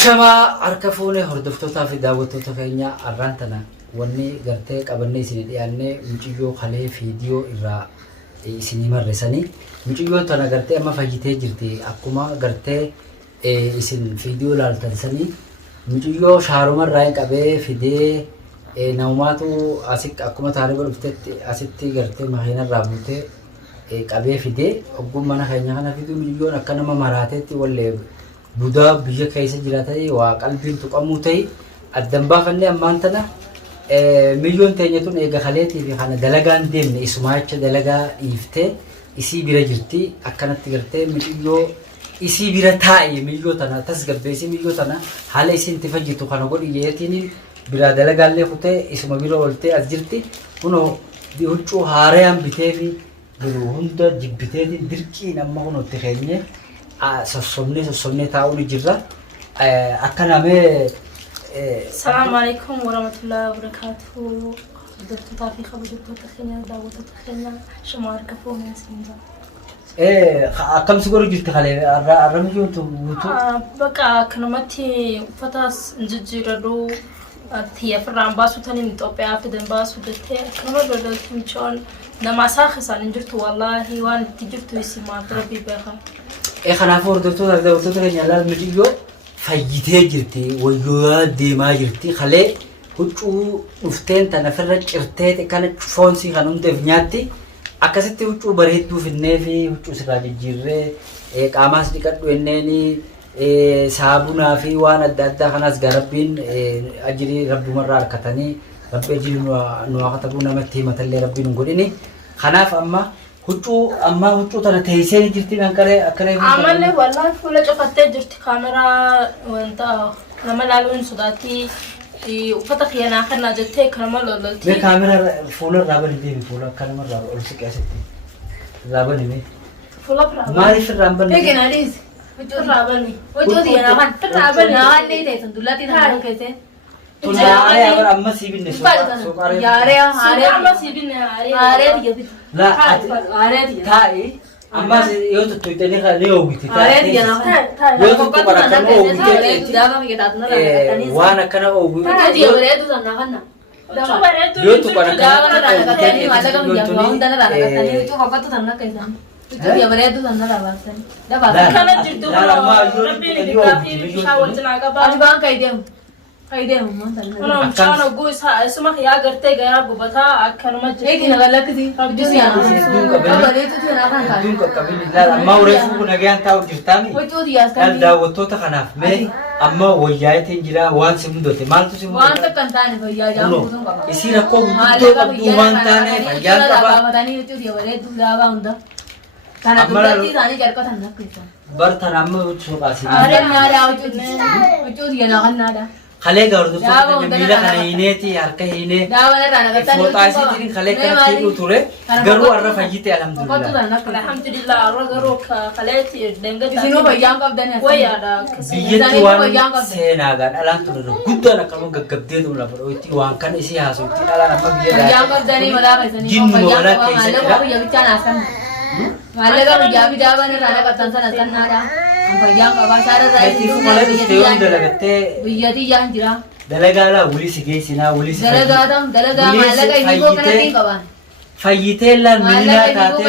Ashama arkafune hordoftoota fi daawwattoota keenya arraantana wanni gartee qabannee isin dhiyaannee muciyyoo kalee fiidiyoo irraa isin marresanii muciyyoon tana gartee amma fayyitee jirti akkuma gartee isin fiidiyoo laaltansanii muciyyoo shaarumarraa hin qabee fidee namumaatu asitti akkuma taariba dhuftetti asitti gartee makiinarraa buutee qabee fidee oggum mana keenya kana fiduu muciyyoon akka nama maraateetti wallee Buddha biyya keessa jiraatanii waa qalbiin tuqamuu ta'e addan baafannee ammaan tana milyoon teenyatuun eega kaleetii fi kana dalagaan deemne isumaacha dalagaa dhiiftee isii bira jirti akkanatti gartee miyyoo isii bira taa'e miyyoo tana tasgabbeessi miyyoo tana haala isiin itti fajjitu kana godhi yeetiin bira dalagaallee kutee isuma bira ooltee as jirti kunoo huccuu haarayaan bitee fi hunda jibbiteetiin dirqiin amma kunootti keenye sosomne taa'uun jirra akkana mee السلام عليكم ورحمة الله وبركاته. دكتور في خبر دكتور تخينا دعوة تخينا شمار كفو من سنجا. كم سكور جبت خالي الرمجون توموتو؟ بقى كنومتي فتاس نجيرو هي فرام باسو تاني متوبة عفدن باسو دته كنومت بدل تمشون لما ساخس عن جرت والله وان تجرت يسمع ربي بخا. خنافور دكتور تخينا لا مجيو fayyitee jirti wayyoo deemaa jirti khalee huccuu dhufteen tana firra cirtee kana foonsi kan hundeef nyaatti akkasitti huccuu bareedduu finnee fi huccuu sirraa jijjiirree qaamaas dhiqadhu enneeni saabunaa fi waan adda addaa kanas garabbiin ajirii rabbumarraa harkatanii rabbi ajirii nu hakatabuu namatti himatallee rabbiin hin godhini kanaaf amma huccuu tana teessee jirti kan akkana عملنا والله فولا شفتة جرت كاميرا وانت لما لالون صداتي وفتح يانا آخرنا جتة كلام لولتي كاميرا فولا رابن دي فولا كلام رابن أرسك أسيتي رابن دي فولا برابن ما أعرف الرابن لكن أليس وجود رابن وجود يانا ما رابن لا ليه ده سندولاتي ده كيسه تلا يا أبغى أما سيبين نسوا ياريا أما سيبين ياريا دي لا ياريا دي تاي أما يوم تطيتني خليه وقتي ياريا دي أنا يوم تطبع كنا وقتي ده ما كده أتنا وانا كنا وقتي دي ياريا دو أنا كنا يوم تطبع كنا كتاني ما لقى من جوا ده لا كتاني تو هبطت أنا كيسه تو ياريا دو أنا لا بس ده بس كنا جدو ربي نكافي بيحاول تناقبا أجبان كيدهم كيدهم ما تنا أنا مش أنا أقول اسمه يا قرتي جرب ببتا أكنوا مجد إيه كنا قال لك دي بدوس يا دونك قبل لا ما ورثوا نجيان تاو جرتامي وجود يا لا سكان دا وتوتا خناف مي أما وياي تنجرا وان سمدوتي مال تسمدوتي وان تكنتاني فيا جام بوتون كبا يصير أكو دومان تاني فجأة كبا تاني وجود يا ولد دولا باوندا كان دولا تاني جركو تنا كيسا برتنا أما وتشوف أسير أريد نارا وجود يا نهان نارا خليه قارد فوق ميلا خلينيتي هركه هينه فوتاسي ترين خليه كاتي وتوره قرو عرف أجيتي الحمد لله الحمد لله أروك خليتي دنجت سينو بيجام كابدني ويا دا بيجي وان سيناغان الان تقول قدر نكمل قبضي دولا فروتي وان كان إسي هاسوتي الان أما بيجي بيجام كابدني ملا بيسني جن ولا كيسة مالا بيجي بيجان أسان مالا بيجي بيجي بنا رانا كتان سان أسان نارا بيجام كابا شارا راي بيجي جان جرا دلقالا ولي سجى سنا ولي سجى دلقا مالا كاي يبو كنا تين كبان فايتيلا ميلا كاتي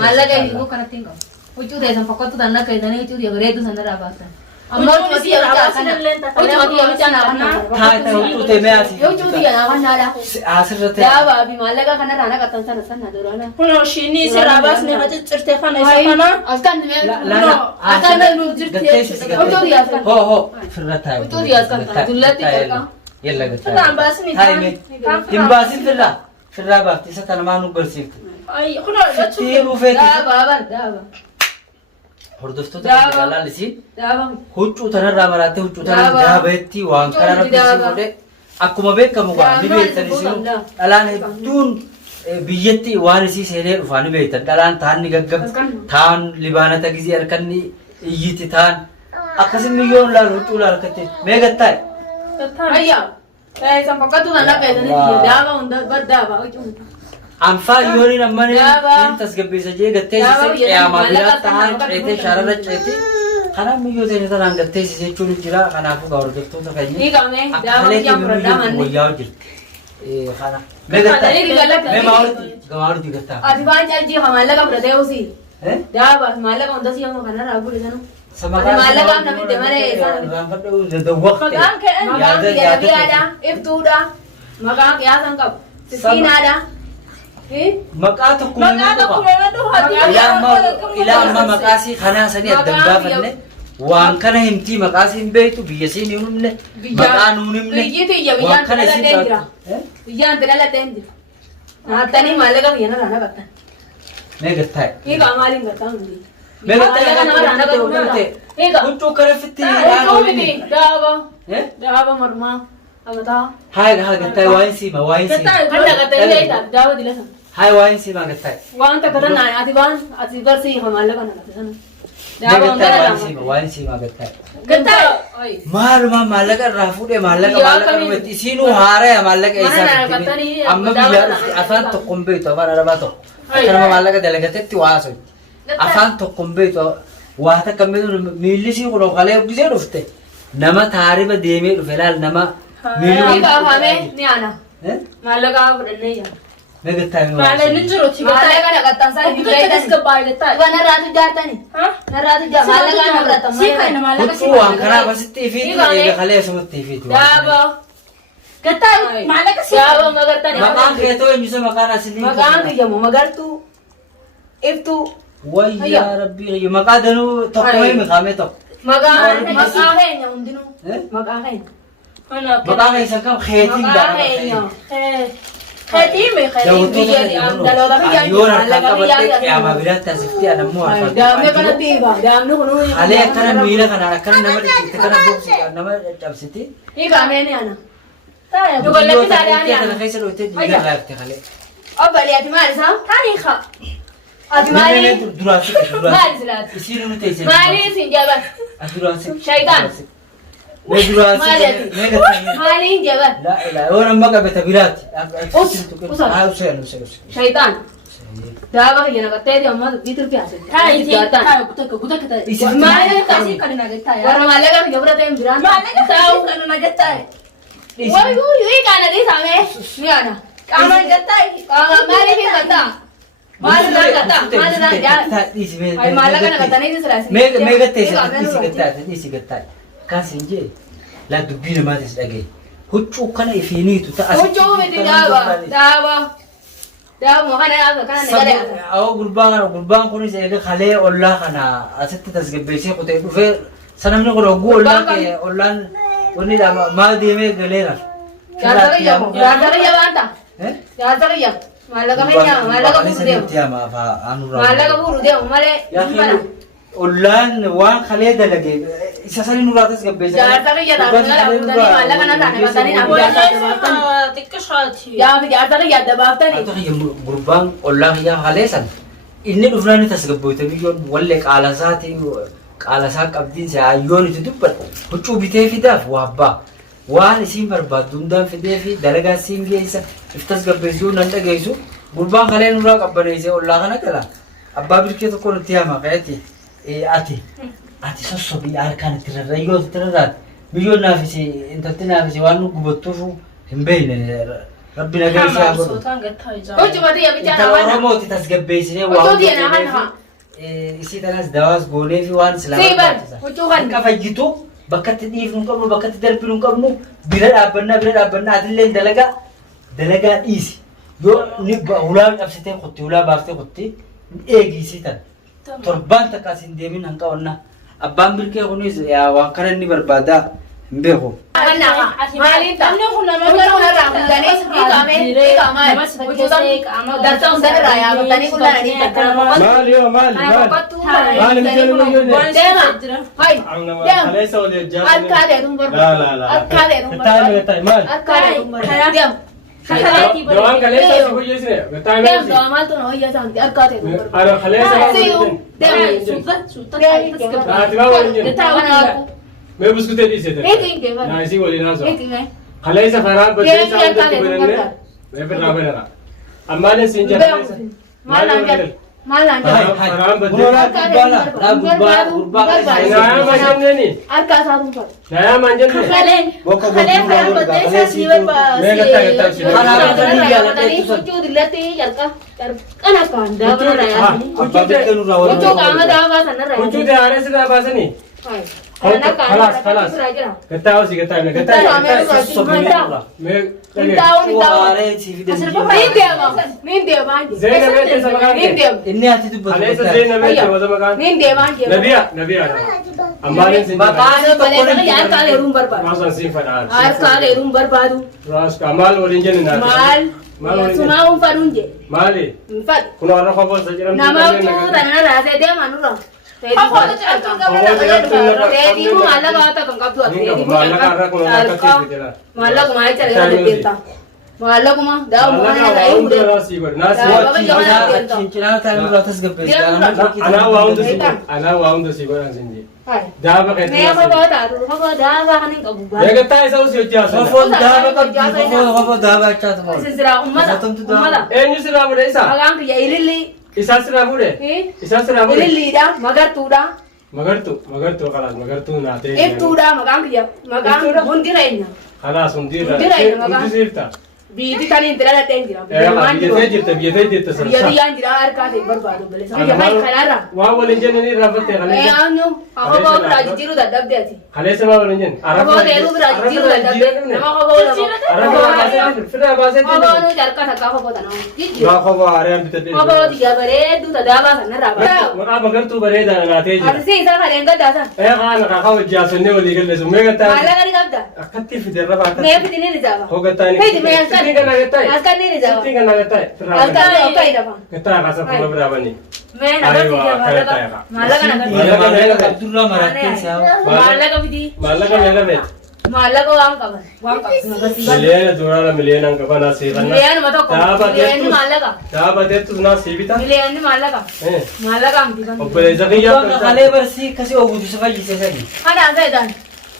مالا كاي يبو كنا تين كبان وجود هذا فقط تنا كيداني وجود يبرد تنا رابطة أما وجود يا رابطة وجود يا بيجان أنا ها وجود تماسي وجود يا أنا نارا عصر يا بابي مالا كنا رانا كتان سان أسان نادورانا هنا شيني سراباس نهجت ترتفعنا يسمعنا أسكان لا أسكان نوجرت وجود يا أسكان هو فرتها وجود يا أسكان دولتي كذا يلا قلت أنا باسني هاي مي تنباسي فرلا بافتي ستنا ما نقرسيك أي هنا تيرو فيتي دابا هردفتو تلا لسي دابا huccuu tanarraa maraatee huccuu tanarraa daabeetti waan kana rabbisi godhe akkuma beekamu waan ni beektan isin dhalaan hedduun biyyatti waan isii seenee dhufaa ni beektan dhalaan taan ni gaggab taan libaanata gizii harkanni iyyiti taan akkasin milyoon laal huccuu laal katte meegattaa'e ayyaa san fakkatu nana kaydanii daaba hunda baddaaba huccuu anfaa yooniin ammanii tasgabbeessa jee gattee isa qiyaamaa biraa tahaan ceetee shaararra ceetee Kana miyyoo ta'e irraa hangattee si jechuun jira. Kanaafuu gaa hordoftoota keenya. Ni qaame daaba kiyyaa fudhadhaa manni. Wayyaa jirti. Kana. Mee maawurti gattaa. Ati waan calcii maallaqa fudhatee usii. Daaba maallaqa hunda si amma kanarraa guddisan. Maallaqa namni deemalee maqaan kiyyaadha iftuudha maqaan qiyaasan qabu siinaadha. Maqaa tokkuma ilaa amma maqaasii kanaa sanii adda hin baafanne waan kana himtii maqaasii hin beektu biyya siin hin himne maqaa nuun himne waan kana isin jira. Biyyaan bilalatee hin jiru. Naattanii maallaqa biyya narraa naqattan. Mee gattaa'e. Hiikaa maaliin gattaa hundi? Mee gattaa'e. Huccuu kana fitti daaba mormaa amataa. Haa gattaa'e waa'in siima waa'in siima. Kan naqattee beektaa daaba dilatan. Haa waa'in siima gattaa'e. Waan takka tanaa ati barsii maallaqa naqatte sana. Waa'in siima gattaa'e. Maaluma maallaqa irraa fuudhee maallaqa dhumatti isiinuu haaraya maallaqa isaa amma biyyaa dhufte afaan tokko hin beektu afaan arabaa tokko akkanuma maallaqa dalagatetti waa sochi afaan tokko hin beektu waa takka hin beektu miillisii kun oqalee gisee dhufte nama taariba deemee dhufe laal nama miilli kaafamee ni aana maallaqa fudhannee jira. Maallaqa ni jiru maallaqa naqattan sana hin beektan waan irraatu jaartani irraatu jaar maallaqa naqattan huccuu waan karaa basitti fi eegalee asumatti fi daaba gattaa maallaqa si daaba magartani maqaan keetoo eenyusa maqaan asinii maqaan kiyyamu magartuu iftuu wayyaa rabbii maqaa danuu tokko himi qaamee tokko maqaan keenya hundinuu maqaan keenya maqaan keessa kam keetiin maqaan Khadime daloota kiyyaa yoon harkaan qabattee qiyaamaa biraatti asitti anammoo harkaan daamne kanatti hiikaa daamne kun halee akkana miila kanaan akkana nama dhiitte kana boksi nama cabsiti hiikamee ni ana dubalatti taadhaan kana keessa dhoottee dhiiga laafte halee obbolee ati maal isaa taariikha ati maali duraasi maal silaati isiin nu teessee maali isin jaban duraasi shaytaan mee duraasi maali jaban la ila yoon amma qabata biraatti shaytaan daaba kiyya naqattee amma bitir piyaase warra maallaqa kiyya bira ta'een biraan wayyuu kaana dhiisame ni ana qaama maaliif hin gattaa maalirraa gattaa maalirraa maallaqa naqattanii silaasi mee gattee isi gattaa kaasin jee la dubbii namaatis dhagee huccuu kana ifiiniitu ta'a huccuu miti daaba Dah mau kan ada kan ada. Aku gurbang kunis ega kale olah kana aset tasgabbesi kute dufe sanamne ko gu olah ke olan oni da ma dime galera. Jada ya banta. Jada ya. Malaga buru dia. Malaga buru dia male. Olan wan kale dalage isa sani nuratas gabbesi. Jada ya da malaga na tane batani na tikkashati ya jada ya da baftani. Atau yang gurbang olah ya kalesan. Ini dufrani tasgabboyte biyon walle qalasati qalasa qabdin sa ayon itu dubbat. Huccuu bitee fidaaf waabba. Waan isin barbaaddu hundaan fidee fi dalagaa siin geessa iftas gabbeessuu nan dhageessu gurbaan kalee nurraa qabbaneessee ollaa kana gala abbaa birkee tokko nutti hama qeeti ati sossobii harkaan itti rarrayyoo itti rarraat biyyoon naafisi intalti naafisi waan nu gubattuuf hin beekne rabbi nagaa isaa godhu intala oromooti tasgabbeessinee waan isii tanas dawaas goonee fi waan islaamaa kafayyitu bakka itti dhiifnu qabnu bakka itti darbinu qabnu bira dhaabbannaa adillee dalagaa dhiisi yoo ni ulaa qabsitee qotti ulaa baaftee qotti eegisiitan torbaan takka asin deemin hanqa onna abbaan birkee kunis waan kana inni barbaadaa hin beeku. Maaliin taa'amne kunarraa hundanii dartaa hundarraa yaabatanii kunaranii Doang kalian saya sebut je sini. Betul. Doang tu no iya santi arka te. Ada kalian saya. मैं उसको तेरी से ना इसी बोली ना सो खले से फरार बच्चे साथ में बनने मैं फिर ना बना अम्मा ने सिंजा माल ना maal naan jedhan. Karaan baddee. Bunoolaa gubbaa gurbaa Nayaa maan jenneeni. Harka isaa tuufa. Nayaa maan jennee. Kalee karaan baddee isaa sii barbaasi. Huccuu dillatti calqan akkaan daabala raayyaasanii. Huccuu qaama daabaa sanarra. Huccuu daabaa sirraa baasanii. خلاص قطعوا سي قطعوا مين دي زينب انت سمعان اني هتدب ليس زينب انت ولا مكان مين دي نبيا امبارين سي مكان بلے یار کالے روم برباد ما سن فدار یار کالے روم بربادو راس کمال ولنجن مال سماهم فرونجه مالي فد كنا نروح بس جرام نما تو تنا راځه دې مانو Isas rabude. Isas rabude. Lida, magar tu kalas, magar tu nate. Tuda, magang bundirenya. Kalas undir. Undir sirta. Bidi tani intera tengira. Biye jirta sir. Yadi yanjira arka de barbado bele. Samay mai khalara. Wa walinjen ni rabate Eh anyo, ako ko rajiru da dabde ati. Khale se wa walinjen. Ako de ru rajiru da dabde. Nama ko ko nama. Fira base Ako no jarka thaka ko ta no. Ma ko wa are am bitte. Ako diya bare du ta daba sanna raba. Ma magar tu bare da nate ji. Arsi isa khalenga da sa. Khana ka khaw jasunne wali galle su mega ta. Mala gari gabda. Akatti fi de raba. Me fitine ni jaba. Ho gata ni. Hey me askan. Tinga na gata. Askan ni jaba. Tinga na gata. Alta okay daba. Gata ka sa pula brava ni. Me na gati mala ka na gati. Abdullah maratte sao. Mala ka bidi. Mala ka yaga bet. Mala ko wang ka ba. Wang ka. Miliyan durala miliyan ang kabana si kanna. Miliyan mato ko. Miliyan mala ka. Daba de tu na sibita. Miliyan mala ka. Mala ka amti kan. Obbole zakiya. Khale barsi kasi ogudu safai sesani. Ana sai dan.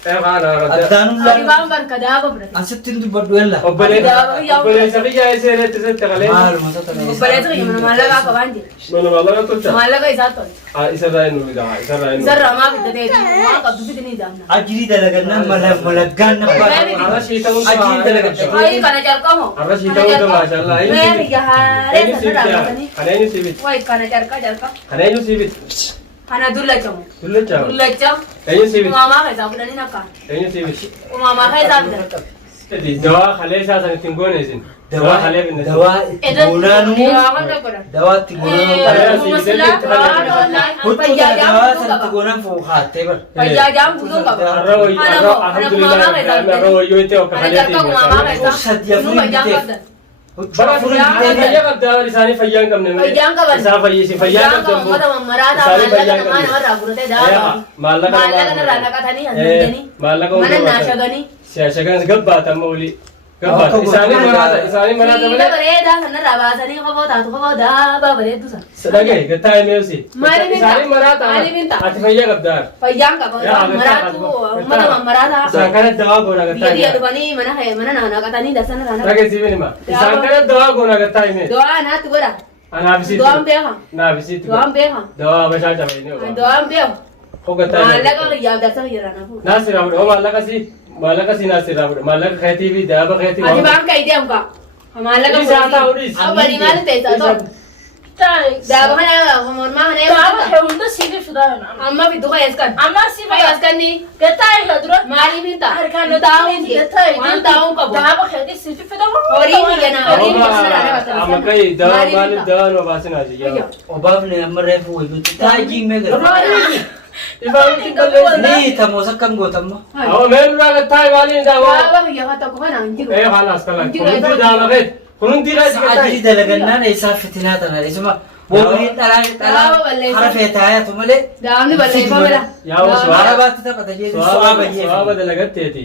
Khana Adanu Ari bang ban ka da ba bre. asittin du badwella. obbole zakiya ese re tese tagale. Mal masata ne. Bale to ni mala ka ka banje. Mana mala to cha. Mala ka isa to. Isa rai nu da isa rai nu. Zarra ma bidda de ma ka du bidni jamna. Ajiri dalaganna malagan na ba. Ara shita un. Ajiri dalaganna. Ai kana jar ka ho. Ara shita un mashallah. Me ya hare sana da ma ni. Khane sibit. Wai kana jar ka. Khane sibit. Kana dulla chamo. Dulla cha. Dulla cham. Khane sibit. Mama ka sa budani na ka. Khane sibit. Mama ka sa budani. Di dawa khale sa sa tingone sin. Dawa khale bin. Dawa gunanu. Dawa tiguna. Hutu dawa san tiguna fo khate bar. Payajam budu ka. Arroyo arroyo yo te o khale ti. Sadia fu Bara fayya qabda isani fayyan qabne Fayyan qaban. isa fayyisi fayyan qabda Mata marada mallaka mana marra gurate da. Mallaka na rana katani handani. Mallaka Mana nashagani. shagan gabba tamuli gabba isani marada Ila bare da sanna rabasani khabo ta khabo da ba bare dusa. sadage gatai meusi Mari minta. isani marada Mari minta. ati fayya qabda Fayyan qaban maratu mata marada. sakana dawa gona gatai Dia dubani mana hai mana nana katani da sanna rana. rage sibini ma sakana dawa gona gatai me Doa na tu gora. ana bisi Doa beha. na bisi Doa beha. dawa basha jabai ne Doa beha. ho gatai Mallaka ya da sa rana. nasira ho malaka si nasira malaka khati bi daba khati Adi bang kai dia amka. Mallaka Isa uris. Abari mal te sa to. Daba kana humor ma ne Baba hunda sivi fudana. amma bi duka yaskan. Amma si Ay yaskan ni. Gatai hadra. Mali minta. Arkano Taun ki. gatai. Wan taun ka bo. Daba khadi sivi fudana. Ori ni yana ori ni sana rana bata. amakai dawa mali dawa no basina ji ya obab ne amre fu ibu taji mega. ibaru tindalle Ni tamo sakam gotamma. aw men raga tai wali dawa Baba ya kata ko kana anjiru. khalas kala kuntu dawa get kunun tira ji Ajiri dalaganna ne isa fitinata na isma. Wogri tala harafeta ya tumale. Damni balle fa mala. ya wasu Arabat ta pata je suaba ye. swaba dalagat teti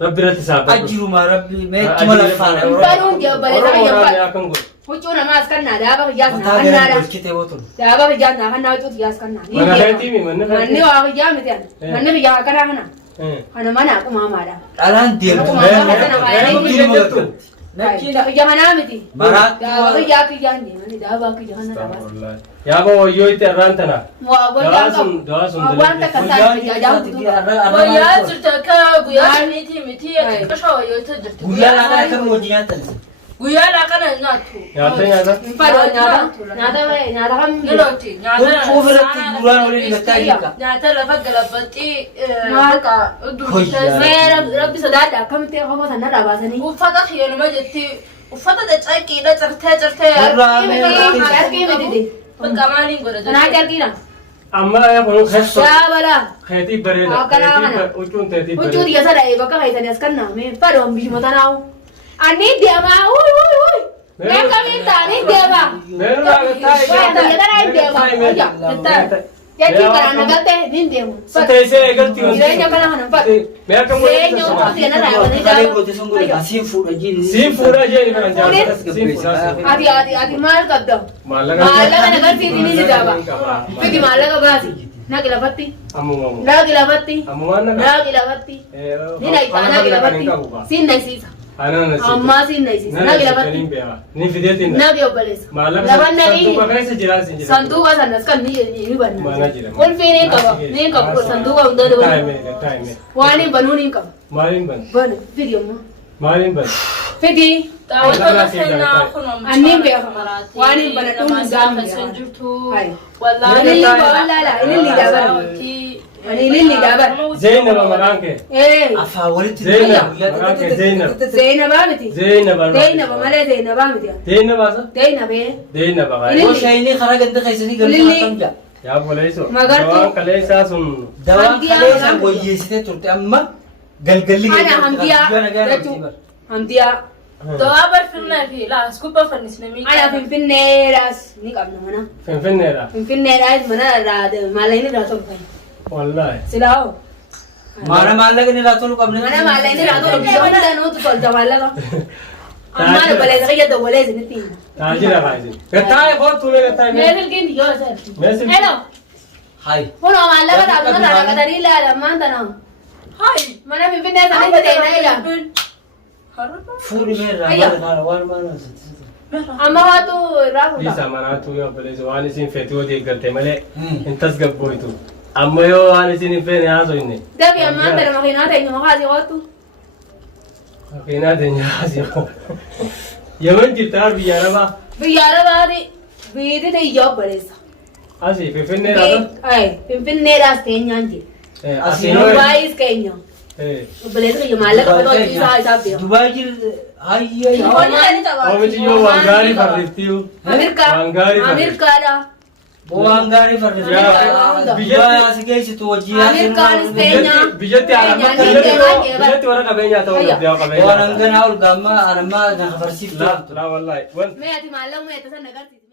rabbi rat sabab Ajiru ma rabbi me tumala fara. Farun dia balle sa ya fa. ya kan go Hucu na mas kan na daba ya na Mata kan na ga da. bolkite wotu. Daba ya na kan na tu ya kan na. mana khati mi mana Manni wa ya mi tan. Manni ya kana kana. eh Kana mana ko mama da. Alan dir tu me. Nachiidha. Jahanaa miti. Maraatti. Daaba yaa kiyyaan deemanii daaba kiyyaan dhaabaa. Yaa boo wayyoo itti irraan tana. Dawaa sun wayyaa jirtu akka guyyaa shaniitii miti qasha wayyoota jirtu. Guyyaa laaqana akkam wajji nyaattan? Guyyaa laaqana nyaattu. Nyaata. Fadoo nyaata kam Nilooti Fuuf irratti duraan waliin himataa jirka. nyaata lafa galabaxii rabbi sodaadha akkamitti qofa sana dhaabaasanii. uffata xiyyoonuma jetti uffata cacaqiidha cirtee Jarqii miti. bakka maaliin godha Kanaa jarqiidha. Amma yaa kun keessa. Yaa balaa. Keetii bareeda. Akkanaa kana. Huccuun teetii Huccuu bareeda. xiyya sada'ee bakka keessanii as kan naamee fadoon bishuma tanaa'u. Ani deemaa wuy. Mee kamiin taa'anii deemaa. Jechuun kanaan nagaltee ni deemu. Siteessee eegalti wanti. Jireenya kana kana fadhu. Mee akka Jireenya utuu seenaa dhaabanii daaba. Siin fuudha jiini. Siin fuudhaa ishee kan jaallattu. Siin fuudhaa. Ati maal qabda? Maallaqa nagarsiisni ni daaba. Fidi maallaqa baasi. Naqi lafatti. Ammumamu. Naqi lafatti. Ammumaan naqa. Naqi lafatti. Ni naqi naqi lafatti. Siin naqsiisa. Anana si. Ammaa siin naqsiisa. Naqi lafatti. Ni fideetiin. Naqi obboleessa. Maallaqa. Lafan naqi. Santuuqa keessa jiraa siin jira. Sanduuqa sanas kan ni banna. Mana jira. Ulfii ni qaba. Ni qaba. Sanduuqa hunda Taa'ime. waan hin banuu ni qaba. Maaliin ban? Bana. Fidi ammoo. Maaliin ban? Fidi. Daawwattoota seenaa kun Anniin beekama. Waan hin banadhuun nama hundaan saafasan jirtu. Hayi. Wallaahi Ililli baala. Ililli daabara. Ani ililli daabara. Zeynaba maqaan kee. Afaan walitti Zeynab. Maqaan kee Zeynab. Zeynabaa miti. Zeynaba. Zeynaba malee Zeynabaa miti. Zeynaba sa? Zeynabee. Zeynaba Ililli. qaa. Shayinii karaa ganda keessanii galuu Ililli. akkam jaa? Yaa boleesoo. Magartuu. Waan kaleessaa sun. Dawaan Hamdiyaa kaleessa magartuu. wayyeessitee turte amma galgalli Ana hamdiyaa jechuun hamdiyaa. Dawaa barfinnaa fi laas kubba fannisne Ana finfinneedhaas ni qabna mana. Finfinneedha. Finfinneedhaas mana irraa maallaqa irraa tolfame. Wallaahi. Silaa hoo. Maana maallaqa irraa tolu qabne. Mana maallaqa irraa tolfame. Hunda nuutu tolcha maallaqa. Ammaan obboleessa kiyya dawwalee isinitti hima. Taajira kaayise. Gattaa'e kootu mee gattaa'e mee. Meesilkiin yoo ta'e. Meesil. Hello. Hayi. Kunoo maallaqa dhaabbatanii dhaabatanii ilaala ammaan tanaa. Hayi. Mana finfinnee sanitti deemaa ila. Fuudhi meerraa Ayya. waan Amma waatu irraa fuudha. Isa manaatu yoo boleesoo waan isin feetii yoo deeggalte malee hin tasgabbooytu. Amma yoo waan isin hin feene haasoyne. Dabi ammaan tana makiinaa teenya makaasii qoottu. Makiinaa teenya haasii. Yemen jirtaa biyya arabaa. Biyya arabaati biiti ta'e ijaa obboleessa. Asii Finfinneedhaa. Finfinneedhaas keenyaan jira. Asiin Dubaayis keenya. Obboleessa kiyya maallaqa fedhoo isaaf beeku. Dubaay jiru hayya. Oomichi yoo waan gaarii farriftiiyu. Ameerikaadha. Waan gaarii farriftiiyu. Biyya asi geessitu wajjin Ameerikaanis keenya. Biyyatti warra qabeenyaa ta'uu danda'a qabeenyaa. waan hanganaa ol gaamma anammaa na kafarsiiftu. Laa wallaahi. Mee ati maallaqa mee tasan agarsiisi.